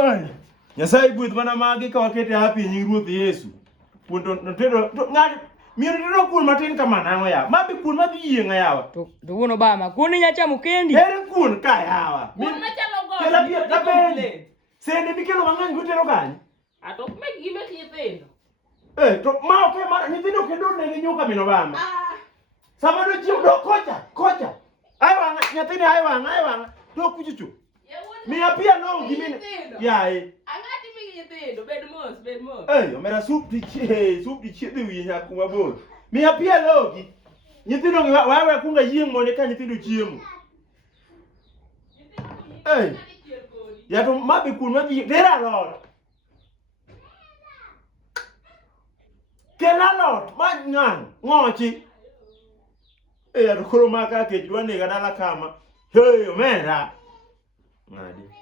Ai. Nyasaye gweth mana magi ka wakete happy nying ruoth Yesu. Kuon to tedo ng'ad miyo tedo kuon matin kama nang'o yawa. Mabi kuon madhi yieng' yawa. To wuon Obama, kuon nya chamo kendi. Ere kuon ka yawa. Kuon machalo go. Kela pia tabe. Sende mikelo mang'eny gutero kanyo. Ato mek nyithindo. To ma ok ma nyithindo kendo ne nyuka min Obama. Sama do chiemo do kocha. Ai wanga nyathini ai wanga. To kuchuchu. Miya pia no gimine. Yae. Ang'ati mi nyithindo bed mos. Omera soup di chiedho wiye nyaku mabor. Miya pia logi. Nyithindo wawe kunga yieng' mondo ka nyithindo chiemo. Ya to mabe kun mabi dera lor. Kela lot ma ng'ochi. Ya to koro maka ke dwane ga dala kama. Omera. Ng'adi.